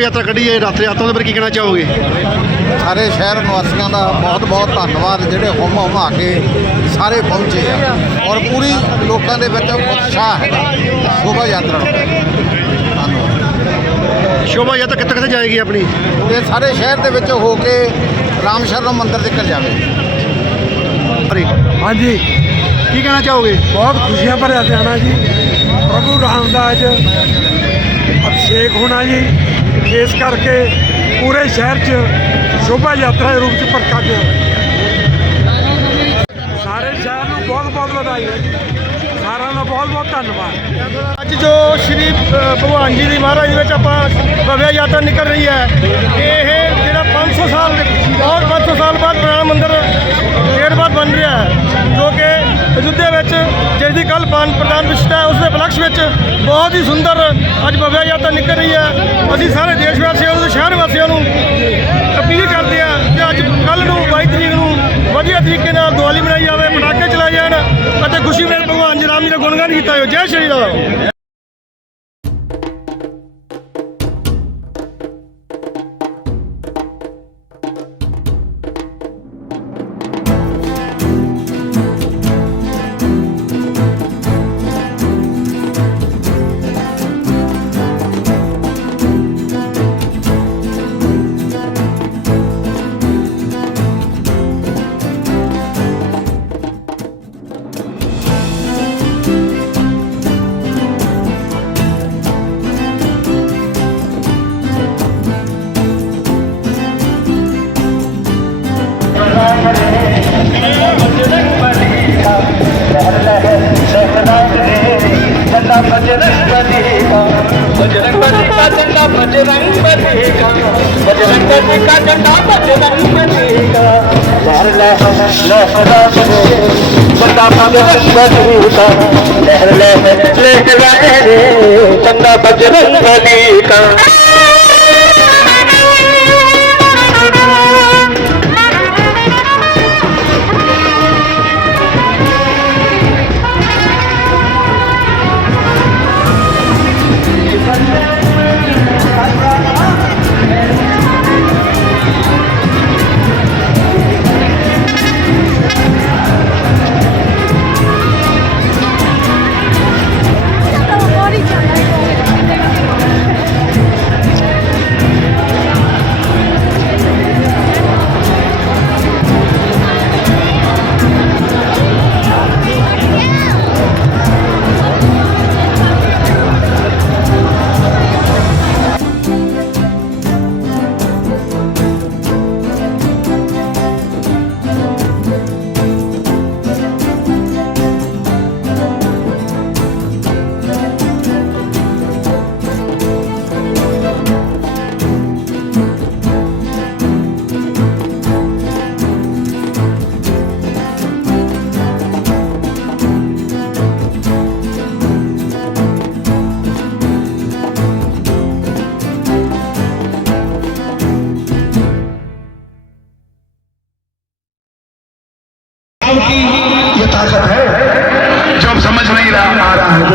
ਸ਼ੋਭਾ ਯਾਤਰਾ ਕੱਢੀ ਹੈ ਰਥ ਯਾਤਰਾ ਦੇ ਬਾਰੇ ਕੀ ਕਹਿਣਾ ਚਾਹੋਗੇ? ਸਾਰੇ ਸ਼ਹਿਰ ਨਿਵਾਸੀਆਂ ਦਾ ਬਹੁਤ ਬਹੁਤ ਧੰਨਵਾਦ ਜਿਹੜੇ ਹੁਮ ਹੁਮਾ ਕੇ ਸਾਰੇ ਪਹੁੰਚੇ ਆ। ਔਰ ਪੂਰੀ ਲੋਕਾਂ ਦੇ ਵਿੱਚ ਉਤਸ਼ਾਹ ਹੈਗਾ ਸ਼ੋਭਾ ਯਾਤਰਾ ਨੂੰ। ਧੰਨਵਾਦ। ਸ਼ੋਭਾ ਯਾਤਰਾ ਕਿੱਥੇ ਕਿੱਥੇ ਜਾਏਗੀ ਆਪਣੀ? ਇਹ ਸਾਰੇ ਸ਼ਹਿਰ ਦੇ ਵਿੱਚ ਹੋ ਕੇ ਰਾਮ ਸ਼ਰਨ ਮੰਦਿਰ ਤੱਕ ਜਾਵੇ। ਹਾਂਜੀ। ਕੀ ਕਹਿਣਾ ਚਾਹੋਗੇ? ਬਹੁਤ ਖੁਸ਼ੀਆਂ ਭਰਿਆ ਆ ਜੀ। ਪ੍ਰਭੂ ਰਾਮ ਦਾ ਅੱਜ ਅਭਿਸ਼ੇਕ ਹੋਣਾ ਜੀ। ਇਸ ਕਰਕੇ ਪੂਰੇ ਸ਼ਹਿਰ 'ਚ ਸ਼ੋਭਾ ਯਾਤਰਾ ਦੇ ਰੂਪ 'ਚ ਪ੍ਰਕਾਸ਼ ਸਾਰੇ ਸ਼ਹਿਰ ਨੂੰ ਬਹੁਤ ਬਹੁਤ ਵਧਾਈ ਹੈ ਜੀ ਸਾਰਿਆਂ ਦਾ ਬਹੁਤ ਬਹੁਤ ਧੰਨਵਾਦ। ਅੱਜ ਜੋ ਸ਼੍ਰੀ ਭਗਵਾਨ ਜੀ ਦੀ ਮਹਾਰਾਜ ਦੇ ਵਿੱਚ ਆਪਾਂ ਭਵਿਆ ਯਾਤਰਾ ਨਿਕਲ ਰਹੀ ਹੈ ਇਹ ਜਿਹੜਾ 500 ਸਾਲ, ਔਰ 500 ਸਾਲ ਬਾਅਦ ਪੁਰਾਣਾ ਮੰਦਿਰ ਦੇਰ ਬਾਅਦ ਬਣ ਰਿਹਾ ਹੈ, ਜੋ ਕਿ ਅਯੁੱਧਿਆ ਵਿੱਚ, ਜਿਸ ਦੀ ਕੱਲ ਪਾਨ ਪ੍ਰਦਾਨ ਵਿਸ਼ਤਾ ਹੈ ਉਸ ਦੇ ਉਪਲਕਸ਼ ਵਿੱਚ ਬਹੁਤ ਹੀ ਸੁੰਦਰ ਅੱਜ ਭਵਿਆ ਯਾਤਰਾ ਨਿਕਲ ਰਹੀ ਹੈ। ਅਸੀਂ ਸਾਰੇ ਦੇਸ਼ ਵਾਸੀਆਂ ਨੂੰ ਤੇ ਸ਼ਹਿਰ ਵਾਸੀਆਂ ਨੂੰ ਅਪੀਲ ਕਰਦੇ ਹਾਂ ਕਿ ਅੱਜ ਕੱਲ ਨੂੰ 22 ਤਰੀਕ ਨੂੰ ਵਧੀਆ ਤਰੀਕੇ ਨਾਲ ਦੀਵਾਲੀ ਮਨਾਈ ਜਾਵੇ, ਪਟਾਕੇ ਚਲਾਏ ਜਾਣ ਅਤੇ ਖੁਸ਼ੀ ਵਿੱਚ ਭਗਵਾਨ ਜੀ ਰਾਮ ਜੀ ਦਾ ਗੁਣਗਾਨ ਕੀਤਾ ਜਾਵੇ। ਜੈ ਸ਼੍ਰੀ ਰਾਮ। ਲੰਗਰ ਦੇ ਕਾ ਡੰਡਾ ਭੱਜਦਾ ਨਹੀਂ ਕਨੇਡਾ ਮਾਰ ਲੈ ਲਹਿਰਾ ਮਰੇ ਬੰਦਾ ਪਾਵੇ ਬਦੂਤਾ ਲਹਿਰ ਲੈ ਲੈ ਲੈ ਕੇ ਵਾਹੇ ਚੰਦਾ ਬਜਰੰਗ ਬਲੀ ਕਾ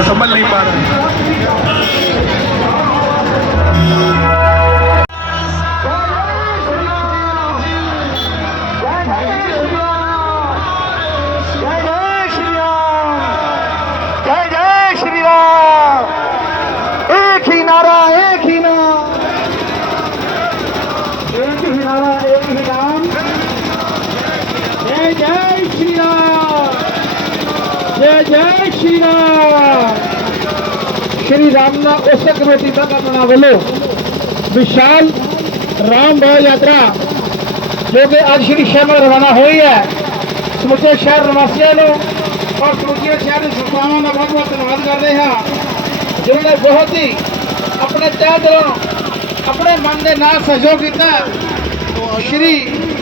sa Manliman, ਜੈ ਸ਼੍ਰੀ। ਸ਼੍ਰੀ ਰਾਮ ਉਸ ਕਮੇਟੀ ਦਾ ਬਣਾ ਵੱਲੋਂ ਵਿਸ਼ਾਲ ਰਾਮ ਬਾਲ ਯਾਤਰਾ, ਜੋ ਕਿ ਅੱਜ ਸ਼੍ਰੀ ਸ਼ਹਿਰ ਰਵਾਨਾ ਹੋਈ ਹੈ। ਸਮੁੱਚੇ ਸ਼ਹਿਰ ਨਿਵਾਸੀਆਂ ਨੂੰ ਔਰ ਸਮੁੱਚੇ ਸ਼ਹਿਰ ਦੀ ਸੰਸਥਾਵਾਂ ਦਾ ਬਹੁਤ ਬਹੁਤ ਧੰਨਵਾਦ ਕਰਦੇ ਹਾਂ, ਜਿਨ੍ਹਾਂ ਨੇ ਬਹੁਤ ਹੀ ਆਪਣੇ ਤਹਿ ਦਿਲੋਂ ਆਪਣੇ ਮਨ ਦੇ ਨਾਲ ਸਹਿਯੋਗ ਕੀਤਾ। ਸ਼੍ਰੀ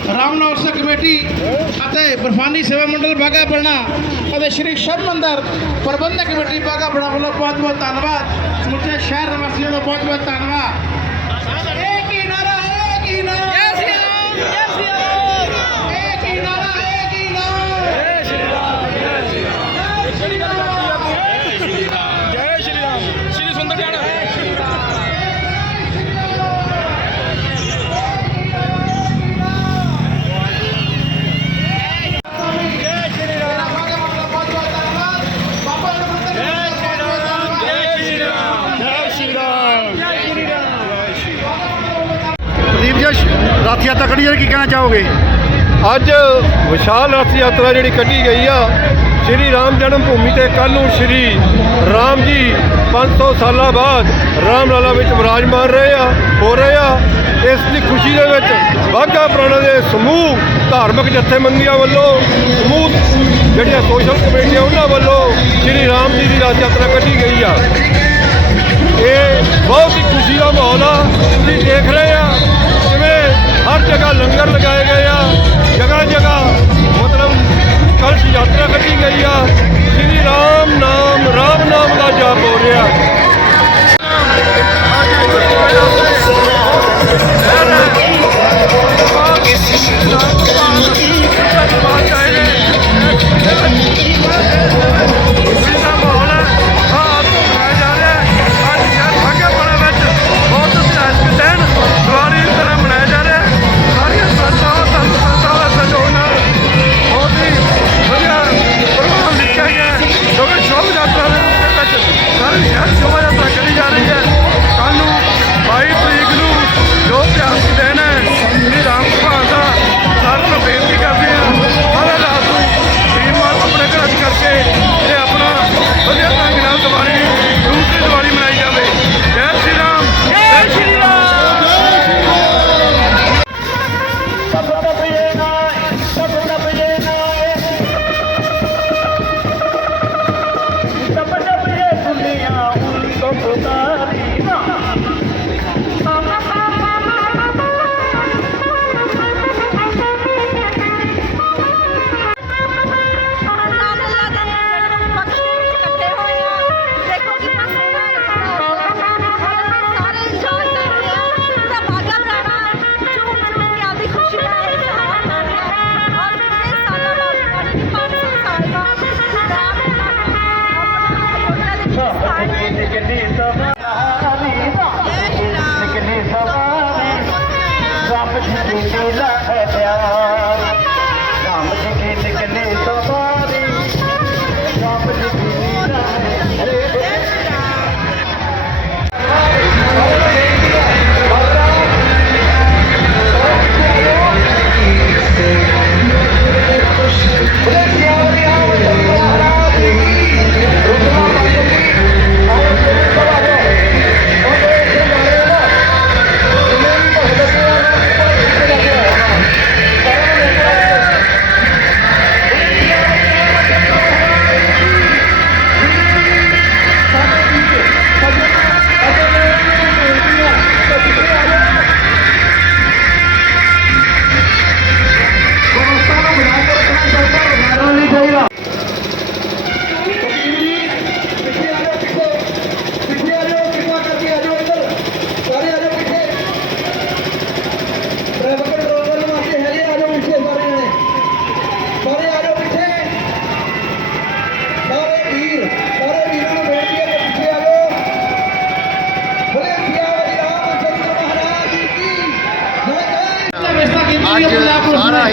ਰਾਮਨਾ ਉਰਸ ਕਮੇਟੀ ਅਤੇ ਬਰਫਾਨੀ ਸੇਵਾ ਮੰਡਲ ਬਾਗਾ ਬਣਾ ਅਤੇ ਸ਼੍ਰੀ ਸ਼ਿਵ ਮੰਦਰ ਪ੍ਰਬੰਧਕ ਕਮੇਟੀ ਬਾਗਾ ਬਣਾ। ਵੱਲੋਂ ਬਹੁਤ ਬਹੁਤ ਧੰਨਵਾਦ। ਸਮੁੱਚੇ ਸ਼ਹਿਰ ਨਿਵਾਸੀਆਂ ਦਾ ਬਹੁਤ ਬਹੁਤ ਧੰਨਵਾਦ। ਕਹਿਣਾ ਚਾਹੋਗੇ? ਅੱਜ ਵਿਸ਼ਾਲ ਰਥ ਯਾਤਰਾ ਜਿਹੜੀ ਕੱਢੀ ਗਈ ਆ, ਸ਼੍ਰੀ ਰਾਮ ਜਨਮ ਭੂਮੀ ਤੇ ਕੱਲ ਨੂੰ ਸ਼੍ਰੀ ਰਾਮ ਜੀ 500 ਸਾਲਾਂ ਬਾਅਦ ਰਾਮਲਾਲਾ ਵਿੱਚ ਵਿਰਾਜਮਾਨ ਰਹੇ ਆ, ਹੋ ਰਹੇ ਆ। ਇਸ ਦੀ ਖੁਸ਼ੀ ਦੇ ਵਿੱਚ ਬਾਘਾ ਪੁਰਾਣਾ ਦੇ ਸਮੂਹ ਧਾਰਮਿਕ ਜਥੇਬੰਦੀਆਂ ਵੱਲੋਂ ਸਮੂਹ ਜਿਹੜੀਆਂ ਸੋਸ਼ਲ ਕਮੇਟੀਆਂ ਉਹਨਾਂ ਵੱਲੋਂ ਸ਼੍ਰੀ ਰਾਮ ਜੀ ਦੀ ਰਥ ਯਾਤਰਾ ਕੱਢੀ ਗਈ ਆ। ਇਹ ਬਹੁਤ ਹੀ ਖੁਸ਼ੀ ਦਾ ਮਾਹੌਲ ਆ, ਤੁਸੀਂ ਦੇਖ ਰਹੇ ਯਾਤਰਾ ਕੱਢੀ ਗਈ ਆ। ਸ਼੍ਰੀ ਰਾਮ ਨਾਮ ਰਾਮ ਨਾਮ ਦਾ ਜਾਪ ਹੋ ਰਿਹਾ। ਸ਼ੋਭਾ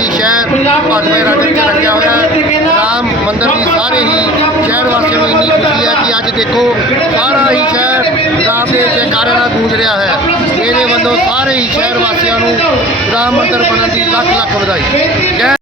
ਹੀ ਸ਼ਹਿਰ ਭਗਵੇ ਰੰਗ ਤੇ ਰੰਗਿਆ ਹੋਇਆ ਹੈ। ਰਾਮ ਮੰਦਰ ਦੀ ਸਾਰੇ ਹੀ ਸ਼ਹਿਰ ਵਾਸੀਆਂ ਨੂੰ ਇੰਨੀ ਖੁਸ਼ੀ ਹੈ ਕਿ ਅੱਜ ਦੇਖੋ, ਸਾਰਾ ਹੀ ਸ਼ਹਿਰ ਰਾਮ ਦੇ ਜੈਕਾਰੇ ਨਾਲ ਗੂੰਜ ਰਿਹਾ ਹੈ। ਇਹਦੇ ਵੱਲੋਂ ਸਾਰੇ ਹੀ ਸ਼ਹਿਰ ਵਾਸੀਆਂ ਨੂੰ ਰਾਮ ਮੰਦਰ ਬਣਨ ਦੀ ਲੱਖ ਲੱਖ ਵਧਾਈ